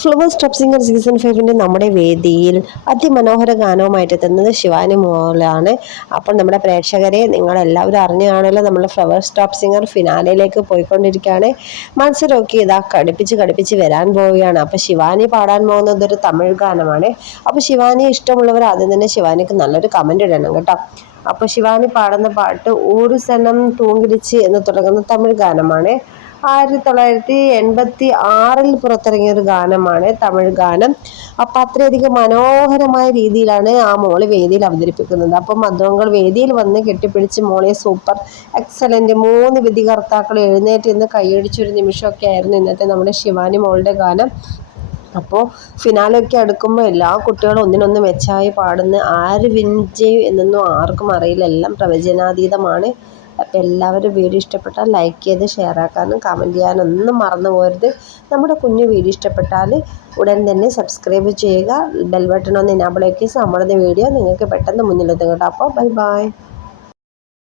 Flowers top singer season 5 നമ്മുടെ വേദിയിൽ അതിമനോഹര ഗാനവുമായിട്ട് എത്തുന്നത് ശിവാനി മോളാണ്. അപ്പം നമ്മുടെ പ്രേക്ഷകരെ നിങ്ങളെല്ലാവരും അറിഞ്ഞാണല്ലോ നമ്മൾ ഫ്ലവേഴ്സ് ടോപ്പ് സിംഗർ ഫിനാലയിലേക്ക് പോയിക്കൊണ്ടിരിക്കുകയാണ്. മത്സരമൊക്കെ ഇതാ കടുപ്പിച്ച് വരാൻ പോവുകയാണ്. അപ്പം ശിവാനി പാടാൻ പോകുന്നത് ഒരു തമിഴ് ഗാനമാണ്. അപ്പോൾ ശിവാനി ഇഷ്ടമുള്ളവർ ആദ്യം തന്നെ ശിവാനിക്ക് നല്ലൊരു കമൻറ്റ് ഇടണം കേട്ടോ. അപ്പോൾ ശിവാനി പാടുന്ന പാട്ട് ഒരു സനം തൂങ്കിടിച്ച് എന്ന് തുടങ്ങുന്ന തമിഴ് ഗാനമാണ്. 1986 പുറത്തിറങ്ങിയ ഒരു ഗാനമാണ്, തമിഴ് ഗാനം. അപ്പം അത്രയധികം മനോഹരമായ രീതിയിലാണ് ആ മോള് വേദിയിൽ അവതരിപ്പിക്കുന്നത്. അപ്പം മധുവങ്ങൾ വേദിയിൽ വന്ന് കെട്ടിപ്പിടിച്ച് മോളെ സൂപ്പർ എക്സലന്റ് 3 വിധികർത്താക്കൾ എഴുന്നേറ്റ് ഇന്ന് കൈയടിച്ചൊരു നിമിഷമൊക്കെ ആയിരുന്നു ഇന്നത്തെ നമ്മുടെ ശിവാനി മോളുടെ ഗാനം. അപ്പോൾ ഫിനാലൊക്കെ അടുക്കുമ്പോൾ എല്ലാ കുട്ടികളും ഒന്നിനൊന്ന് മെച്ചായി പാടുന്ന ആര് വിൻ ചെയ്യും എന്നൊന്നും ആർക്കും അറിയില്ല. എല്ലാം പ്രവചനാതീതമാണ്. അപ്പോൾ എല്ലാവരും വീഡിയോ ഇഷ്ടപ്പെട്ടാൽ ലൈക്ക് ചെയ്ത് ഷെയർ ആക്കാനും കമൻറ്റ് ചെയ്യാനൊന്നും മറന്നു പോകരുത്. നമ്മുടെ കുഞ്ഞു വീഡിയോ ഇഷ്ടപ്പെട്ടാൽ ഉടൻ തന്നെ സബ്സ്ക്രൈബ് ചെയ്യുക. ബെൽ ബട്ടൺ ഒന്ന് എനാബിൾ ആക്കി നമ്മുടെ വീഡിയോ നിങ്ങൾക്ക് പെട്ടെന്ന് മുന്നിലെത്തും കേട്ടോ. അപ്പോൾ ബൈ ബൈ.